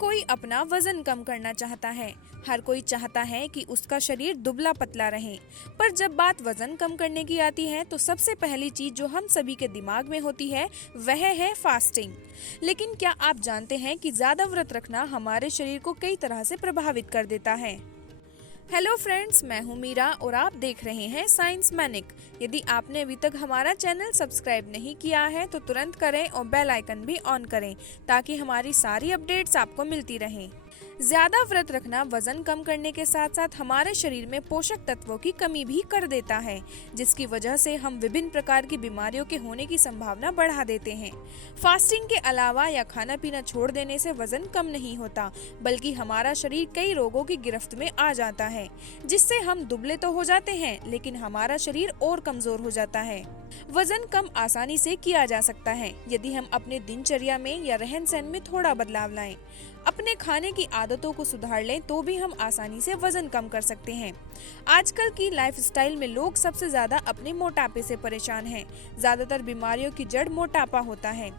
कोई अपना वजन कम करना चाहता है। हर कोई चाहता है कि उसका शरीर दुबला पतला रहे। पर जब बात वजन कम करने की आती है तो सबसे पहली चीज जो हम सभी के दिमाग में होती है वह है फास्टिंग। लेकिन क्या आप जानते हैं कि ज्यादा व्रत रखना हमारे शरीर को कई तरह से प्रभावित कर देता है। हेलो फ्रेंड्स, मैं हूं मीरा और आप देख रहे हैं साइंस मैनिक। यदि आपने अभी तक हमारा चैनल सब्सक्राइब नहीं किया है तो तुरंत करें और बेल आइकन भी ऑन करें ताकि हमारी सारी अपडेट्स आपको मिलती रहें। ज्यादा व्रत रखना वजन कम करने के साथ साथ हमारे शरीर में पोषक तत्वों की कमी भी कर देता है, जिसकी वजह से हम विभिन्न प्रकार की बीमारियों के होने की संभावना बढ़ा देते हैं। फास्टिंग के अलावा या खाना पीना छोड़ देने से वजन कम नहीं होता, बल्कि हमारा शरीर कई रोगों की गिरफ्त में आ जाता है, जिससे हम दुबले तो हो जाते हैं लेकिन हमारा शरीर और कमजोर हो जाता है। वजन कम आसानी से किया जा सकता है यदि हम अपने दिनचर्या में या रहन सहन में थोड़ा बदलाव लाएं। अपने खाने की आदतों को सुधार लें तो भी हम आसानी से वजन कम कर सकते हैं। आजकल की लाइफस्टाइल में लोग सबसे ज्यादा अपने मोटापे से परेशान हैं। ज्यादातर बीमारियों की जड़ मोटापा होता है।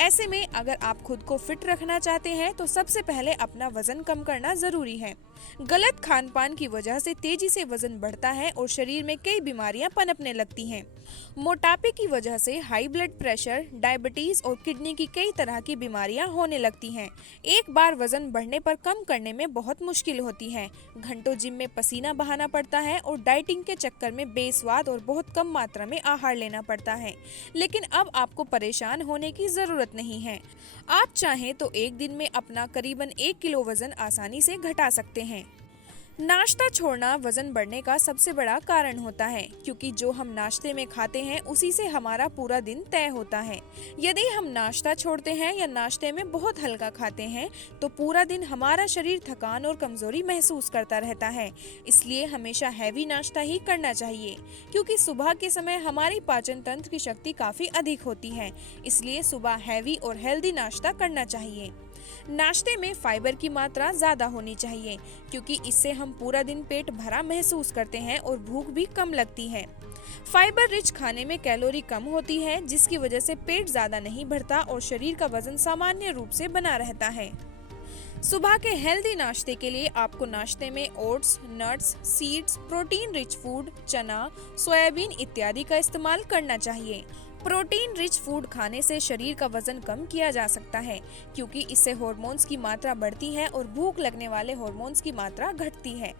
ऐसे में अगर आप खुद को फिट रखना चाहते हैं तो सबसे पहले अपना वजन कम करना जरूरी है। गलत खान पान की वजह से तेजी से वजन बढ़ता है और शरीर में कई बीमारियां पनपने लगती हैं। मोटापे की वजह से हाई ब्लड प्रेशर, डायबिटीज और किडनी की कई तरह की बीमारियां होने लगती हैं। एक बार वजन बढ़ने पर कम करने में बहुत मुश्किल होती है। घंटों जिम में पसीना बहाना पड़ता है और डाइटिंग के चक्कर में बेस्वाद और बहुत कम मात्रा में आहार लेना पड़ता है। लेकिन अब आपको परेशान होने की जरूरत नहीं है। आप चाहें तो एक दिन में अपना करीबन 1 किलो वजन आसानी से घटा सकते हैं। नाश्ता छोड़ना वजन बढ़ने का सबसे बड़ा कारण होता है, क्योंकि जो हम नाश्ते में खाते हैं उसी से हमारा पूरा दिन तय होता है। यदि हम नाश्ता छोड़ते हैं या नाश्ते में बहुत हल्का खाते हैं तो पूरा दिन हमारा शरीर थकान और कमजोरी महसूस करता रहता है। इसलिए हमेशा हैवी नाश्ता ही करना चाहिए, क्योंकि सुबह के समय हमारी पाचन तंत्र की शक्ति काफी अधिक होती है। इसलिए सुबह हैवी और हेल्दी नाश्ता करना चाहिए। नाश्ते में फाइबर की मात्रा ज्यादा होनी चाहिए, क्योंकि इससे हम पूरा दिन पेट भरा महसूस करते हैं और भूख भी कम लगती है। फाइबर रिच खाने में कैलोरी कम होती है, जिसकी वजह से पेट ज्यादा नहीं भरता और शरीर का वजन सामान्य रूप से बना रहता है। सुबह के हेल्दी नाश्ते के लिए आपको नाश्ते में oats, nuts, seeds, protein rich food, चना, सोयाबीन इत्यादि का इस्तेमाल करना चाहिए। प्रोटीन रिच फूड खाने से शरीर का वजन कम किया जा सकता है, क्योंकि इससे हार्मोन्स की मात्रा बढ़ती है और भूख लगने वाले हार्मोन्स की मात्रा घटती है।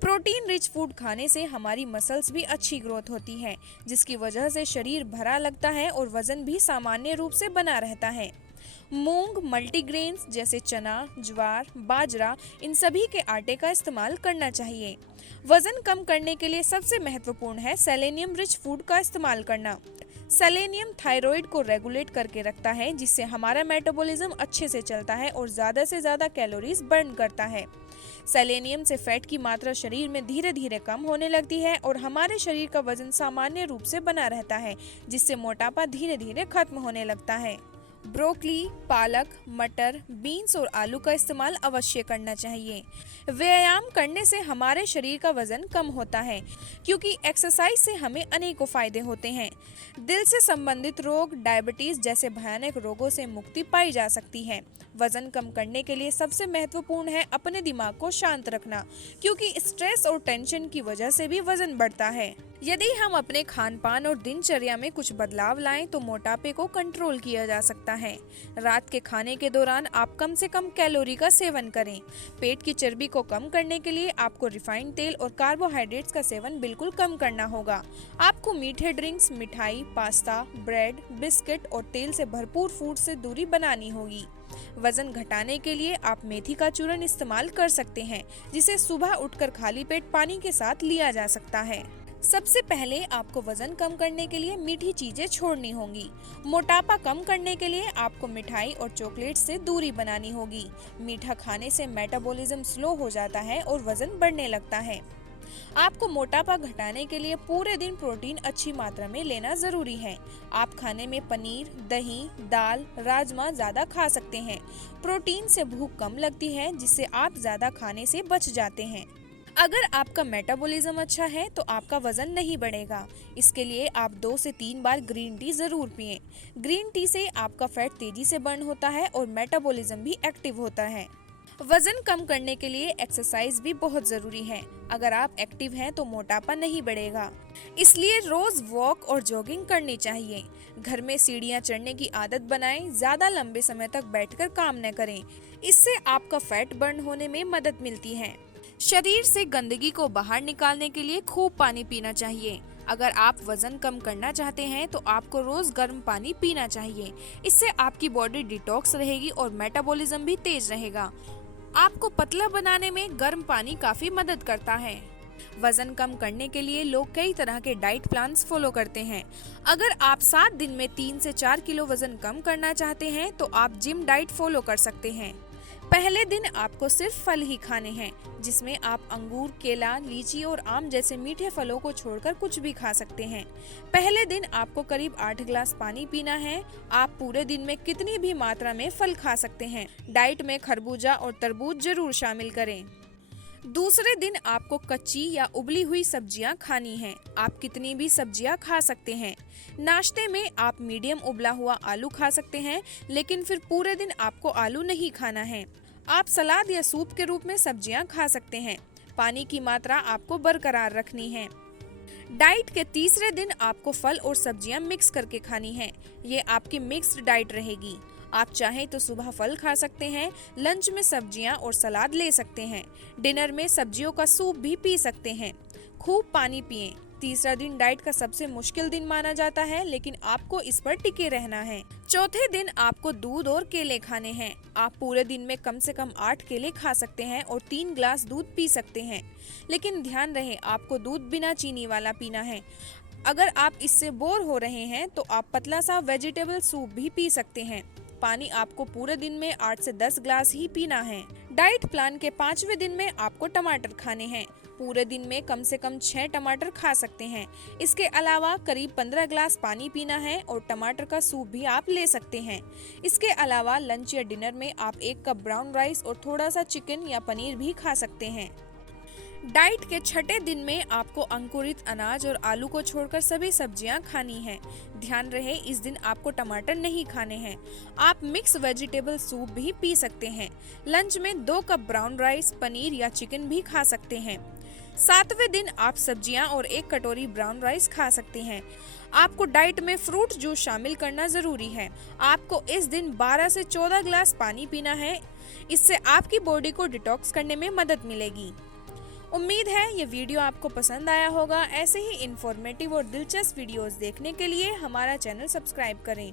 प्रोटीन रिच फूड खाने से हमारी मसल्स भी अच्छी ग्रोथ होती है, जिसकी वजह से शरीर भरा लगता है और वजन भी सामान्य रूप से बना रहता है। मूंग, मल्टीग्रेन्स जैसे चना, ज्वार, बाजरा, इन सभी के आटे का इस्तेमाल करना चाहिए। वजन कम करने के लिए सबसे महत्वपूर्ण है सेलेनियम रिच फूड का इस्तेमाल करना। सेलेनियम थायराइड को रेगुलेट करके रखता है, जिससे हमारा मेटाबॉलिज्म अच्छे से चलता है और ज्यादा से ज्यादा कैलोरीज बर्न करता है। सेलेनियम से फैट की मात्रा शरीर में धीरे धीरे कम होने लगती है और हमारे शरीर का वजन सामान्य रूप से बना रहता है, जिससे मोटापा धीरे धीरे खत्म होने लगता है। ब्रोकली, पालक, मटर, बीन्स और आलू का इस्तेमाल अवश्य करना चाहिए। व्यायाम करने से हमारे शरीर का वजन कम होता है, क्योंकि एक्सरसाइज से हमें अनेकों फायदे होते हैं। दिल से संबंधित रोग, डायबिटीज जैसे भयानक रोगों से मुक्ति पाई जा सकती है। वजन कम करने के लिए सबसे महत्वपूर्ण है अपने दिमाग को शांत रखना, क्योंकि स्ट्रेस और टेंशन की वजह से भी वजन बढ़ता है। यदि हम अपने खान पान और दिनचर्या में कुछ बदलाव लाएं तो मोटापे को कंट्रोल किया जा सकता है। रात के खाने के दौरान आप कम से कम कैलोरी का सेवन करें। पेट की चर्बी को कम करने के लिए आपको रिफाइंड तेल और कार्बोहाइड्रेट्स का सेवन बिल्कुल कम करना होगा। आपको मीठे ड्रिंक्स, मिठाई, पास्ता, ब्रेड, बिस्किट और तेल से भरपूर फूड से दूरी बनानी होगी। वजन घटाने के लिए आप मेथी का चूर्ण इस्तेमाल कर सकते हैं, जिसे सुबह उठकर खाली पेट पानी के साथ लिया जा सकता है। सबसे पहले आपको वजन कम करने के लिए मीठी चीजें छोड़नी होंगी। मोटापा कम करने के लिए आपको मिठाई और चॉकलेट से दूरी बनानी होगी। मीठा खाने से मेटाबॉलिज्म स्लो हो जाता है और वजन बढ़ने लगता है। आपको मोटापा घटाने के लिए पूरे दिन प्रोटीन अच्छी मात्रा में लेना जरूरी है। आप खाने में पनीर, दही, दाल, राजमा ज्यादा खा सकते हैं। प्रोटीन से भूख कम लगती है, जिससे आप ज्यादा खाने से बच जाते हैं। अगर आपका मेटाबॉलिज्म अच्छा है तो आपका वजन नहीं बढ़ेगा। इसके लिए आप 2 से 3 बार ग्रीन टी जरूर पिएं। ग्रीन टी से आपका फैट तेजी से बर्न होता है और मेटाबॉलिज्म भी एक्टिव होता है। वजन कम करने के लिए एक्सरसाइज भी बहुत जरूरी है। अगर आप एक्टिव हैं तो मोटापा नहीं बढ़ेगा, इसलिए रोज वॉक और जॉगिंग करनी चाहिए। घर में सीढ़ियाँ चढ़ने की आदत बनाएं, ज्यादा लंबे समय तक बैठकर काम न करें, इससे आपका फैट बर्न होने में मदद मिलती है। शरीर से गंदगी को बाहर निकालने के लिए खूब पानी पीना चाहिए। अगर आप वजन कम करना चाहते हैं तो आपको रोज गर्म पानी पीना चाहिए। इससे आपकी बॉडी डिटॉक्स रहेगी और मेटाबॉलिज्म भी तेज रहेगा। आपको पतला बनाने में गर्म पानी काफी मदद करता है। वजन कम करने के लिए लोग कई तरह के डाइट प्लान्स फॉलो करते हैं। अगर आप 7 दिन में 3 से 4 किलो वजन कम करना चाहते हैं तो आप जिम डाइट फॉलो कर सकते हैं। पहले दिन आपको सिर्फ फल ही खाने हैं, जिसमें आप अंगूर, केला, लीची और आम जैसे मीठे फलों को छोड़कर कुछ भी खा सकते हैं। पहले दिन आपको करीब 8 गिलास पानी पीना है। आप पूरे दिन में कितनी भी मात्रा में फल खा सकते हैं। डाइट में खरबूजा और तरबूज जरूर शामिल करें। दूसरे दिन आपको कच्ची या उबली हुई सब्जियां खानी हैं। आप कितनी भी सब्जियां खा सकते हैं। नाश्ते में आप मीडियम उबला हुआ आलू खा सकते हैं, लेकिन फिर पूरे दिन आपको आलू नहीं खाना है। आप सलाद या सूप के रूप में सब्जियां खा सकते हैं। पानी की मात्रा आपको बरकरार रखनी है। डाइट के तीसरे दिन आपको फल और सब्जियां मिक्स करके खानी है। ये आपकी मिक्स्ड डाइट रहेगी। आप चाहें तो सुबह फल खा सकते हैं, लंच में सब्जियां और सलाद ले सकते हैं, डिनर में सब्जियों का सूप भी पी सकते हैं। खूब पानी पिएं। तीसरा दिन डाइट का सबसे मुश्किल दिन माना जाता है, लेकिन आपको इस पर टिके रहना है। चौथे दिन आपको दूध और केले खाने हैं। आप पूरे दिन में कम से कम 8 केले खा सकते हैं और 3 ग्लास दूध पी सकते हैं, लेकिन ध्यान रहे आपको दूध बिना चीनी वाला पीना है। अगर आप इससे बोर हो रहे हैं तो आप पतला सा वेजिटेबल सूप भी पी सकते हैं। पानी आपको पूरे दिन में 8 से 10 ग्लास ही पीना है। डाइट प्लान के 5वें दिन में आपको टमाटर खाने हैं। पूरे दिन में कम से कम 6 टमाटर खा सकते हैं। इसके अलावा करीब 15 ग्लास पानी पीना है और टमाटर का सूप भी आप ले सकते हैं। इसके अलावा लंच या डिनर में आप 1 कप ब्राउन राइस और थोड़ा सा चिकन या पनीर भी खा सकते हैं। डाइट के 6ठे दिन में आपको अंकुरित अनाज और आलू को छोड़कर सभी सब्जियां खानी हैं। ध्यान रहे इस दिन आपको टमाटर नहीं खाने हैं। आप मिक्स वेजिटेबल सूप भी पी सकते हैं। लंच में 2 कप ब्राउन राइस, पनीर या चिकन भी खा सकते हैं। 7वें दिन आप सब्जियां और 1 कटोरी ब्राउन राइस खा सकते हैं। आपको डाइट में फ्रूट जूस शामिल करना जरूरी है। आपको इस दिन 12 से 14 ग्लास पानी पीना है। इससे आपकी बॉडी को डिटॉक्स करने में मदद मिलेगी। उम्मीद है ये वीडियो आपको पसंद आया होगा। ऐसे ही इंफॉर्मेटिव और दिलचस्प वीडियोस देखने के लिए हमारा चैनल सब्सक्राइब करें।